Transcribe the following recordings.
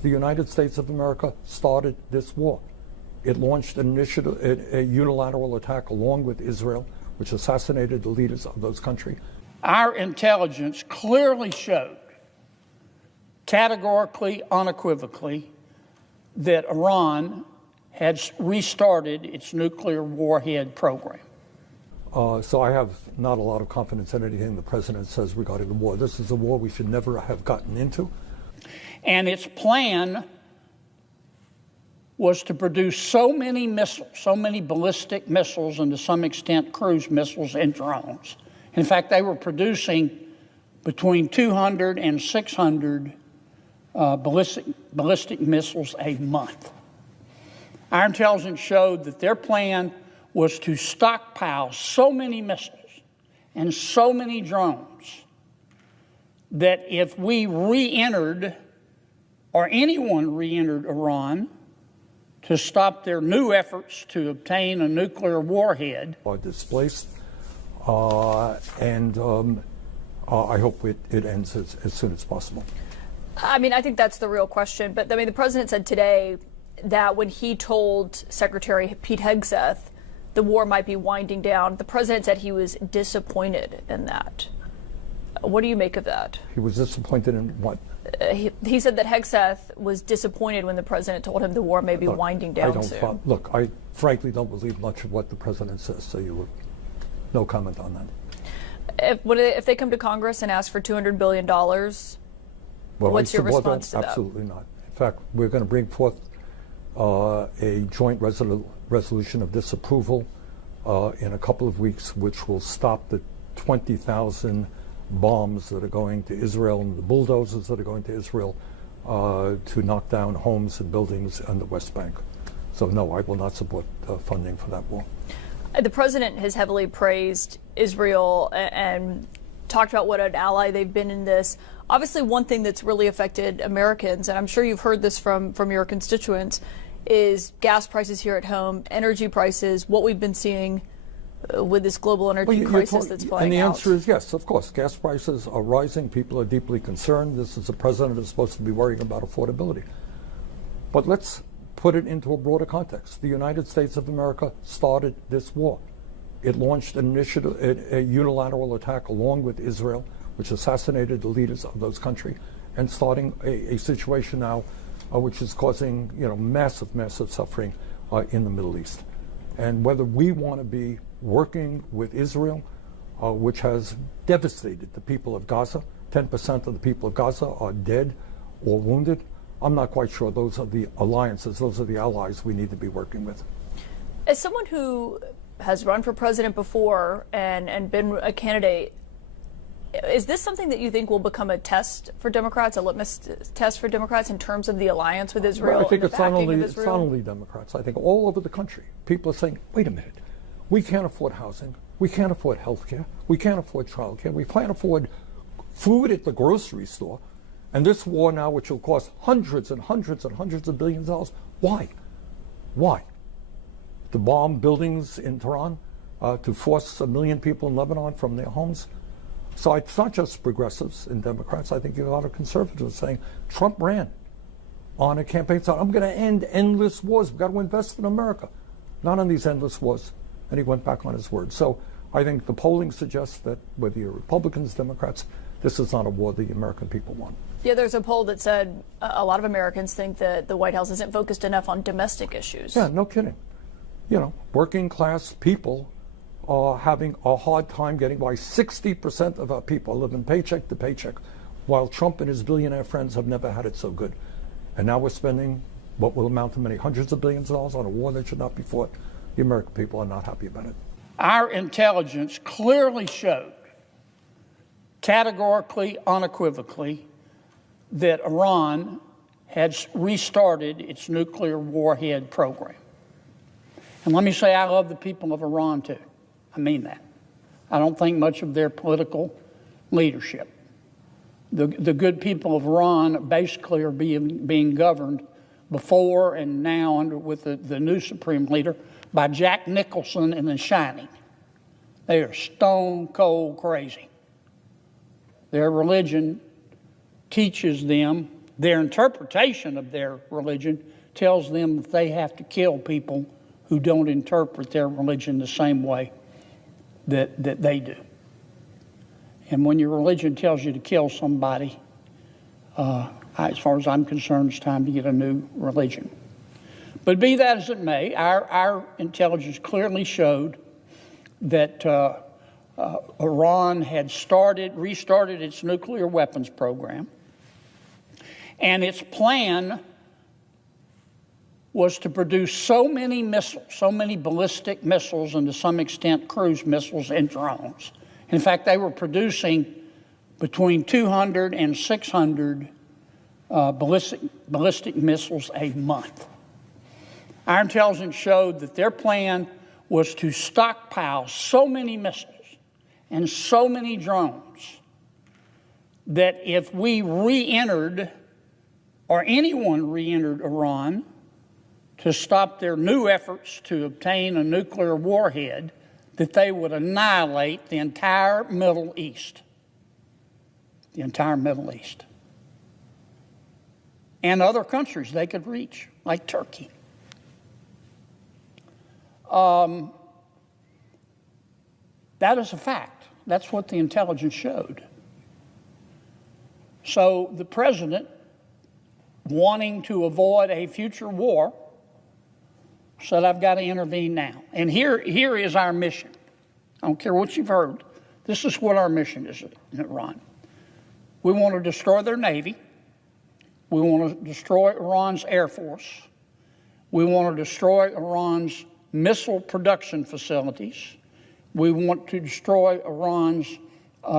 context. The United States of America started this war. It launched an initiative, a unilateral attack along with Israel, which assassinated the leaders of those countries. Our intelligence clearly showed, categorically, unequivocally, that Iran had restarted its nuclear warhead program. So I have not a lot of confidence in anything the president says regarding the war. This is a war we should never have gotten into. And its plan was to produce so many missiles, so many ballistic missiles, and to some extent cruise missiles and drones. In fact, they were producing between 200 and 600 ballistic missiles a month. Our intelligence showed that their plan was to stockpile so many missiles and so many drones that if we re-entered, or anyone re-entered Iran to stop their new efforts to obtain a nuclear warhead, are displaced, and I hope it ends as soon as possible. I mean, I think that's the real question. But I mean, the president said today that when he told Secretary Pete Hegseth the war might be winding down, the president said he was disappointed in that. What do you make of that? He was disappointed in what? He said that Hegseth was disappointed when the president told him the war may be winding down soon. Look, I frankly don't believe much of what the president says, so no comment on that. If they come to Congress and ask for $200 billion, what's your response to that? Absolutely not. In fact, we're going to bring forth a joint resolution of disapproval in a couple of weeks, which will stop the 20,000 bombs that are going to Israel and the bulldozers that are going to Israel to knock down homes and buildings on the West Bank. So no, I will not support funding for that war. The president has heavily praised Israel and talked about what an ally they've been in this. Obviously, one thing that's really affected Americans, and I'm sure you've heard this from your constituents, is gas prices here at home, energy prices, what we've been seeing with this global energy crisis that's playing out. And the answer is yes, of course. Gas prices are rising. People are deeply concerned. This is a president who's supposed to be worrying about affordability. But let's put it into a broader context. The United States of America started this war. It launched an initiative, a unilateral attack along with Israel, which assassinated the leaders of those countries, and starting a situation now which is causing massive suffering in the Middle East. And whether we want to be working with Israel, which has devastated the people of Gaza, 10% of the people of Gaza are dead or wounded, I'm not quite sure those are the alliances, those are the allies we need to be working with. As someone who has run for president before and been a candidate, is this something that you think will become a test for Democrats, a litmus test for Democrats in terms of the alliance with Israel? Well, I think it's not only Democrats. I think all over the country, people are saying, wait a minute, we can't afford housing, we can't afford health care, we can't afford child care, we can't afford food at the grocery store, and this war now, which will cost hundreds and hundreds and hundreds of billions of dollars, why? Why? To bomb buildings in Tehran, to force 1 million people in Lebanon from their homes? So it's not just progressives and Democrats. I think you have a lot of conservatives saying Trump ran on a campaign saying, I'm going to end endless wars. We've got to invest in America, not on these endless wars. And he went back on his word. So I think the polling suggests that whether you're Republicans, Democrats, this is not a war the American people want. Yeah, there's a poll that said a lot of Americans think that the White House isn't focused enough on domestic issues. Yeah, no kidding. Working class people are having a hard time getting by. 60% of our people live in paycheck to paycheck, while Trump and his billionaire friends have never had it so good. And now we're spending what will amount to many hundreds of billions of dollars on a war that should not be fought. The American people are not happy about it. Our intelligence clearly showed, categorically, unequivocally, that Iran had restarted its nuclear warhead program. And let me say, I love the people of Iran, too. I mean that. I don't think much of their political leadership. The good people of Iran basically are being governed before and now with the new supreme leader by Jack Nicholson and The Shining. They are stone cold crazy. Their religion teaches them Their interpretation of their religion tells them that they have to kill people who don't interpret their religion the same way that they do. And when your religion tells you to kill somebody, as far as I'm concerned, it's time to get a new religion. But be that as it may, our intelligence clearly showed that Iran had restarted its nuclear weapons program, and its plan was to produce so many missiles, so many ballistic missiles, and to some extent cruise missiles and drones. In fact, they were producing between 200 and 600 ballistic missiles a month. Our intelligence showed that their plan was to stockpile so many missiles and so many drones that if we re-entered, or anyone re-entered Iran to stop their new efforts to obtain a nuclear warhead, that they would annihilate the entire Middle East. The entire Middle East. And other countries they could reach, like Turkey. That is a fact. That's what the intelligence showed. So the president, wanting to avoid a future war, said, I've got to intervene now. And here is our mission. I don't care what you've heard. This is what our mission is in Iran. We want to destroy their Navy. We want to destroy Iran's Air Force. We want to destroy Iran's missile production facilities. We want to destroy Iran's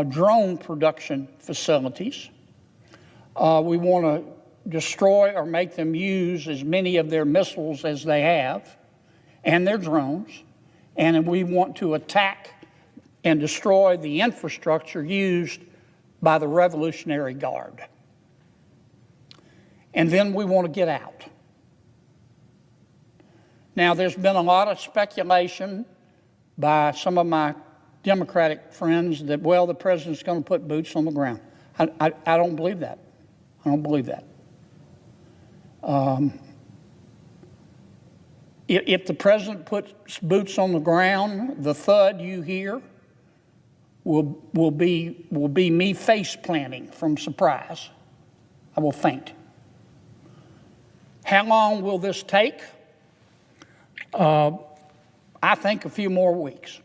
drone production facilities. We want to destroy or make them use as many of their missiles as they have and their drones. And we want to attack and destroy the infrastructure used by the Revolutionary Guard. And then we want to get out. Now, there's been a lot of speculation by some of my Democratic friends that, well, the president's going to put boots on the ground. I don't believe that. I don't believe that. If the president puts boots on the ground, the thud you hear will be me face planting from surprise. I will faint. How long will this take? I think a few more weeks,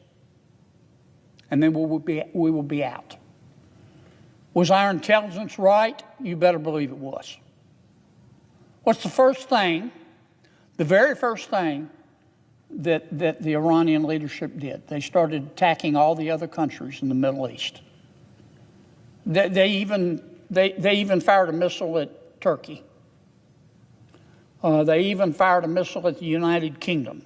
and then we will be out. Was our intelligence right? You better believe it was. What's the first thing, the very first thing that the Iranian leadership did? They started attacking all the other countries in the Middle East. They even fired a missile at Turkey. They even fired a missile at the United Kingdom.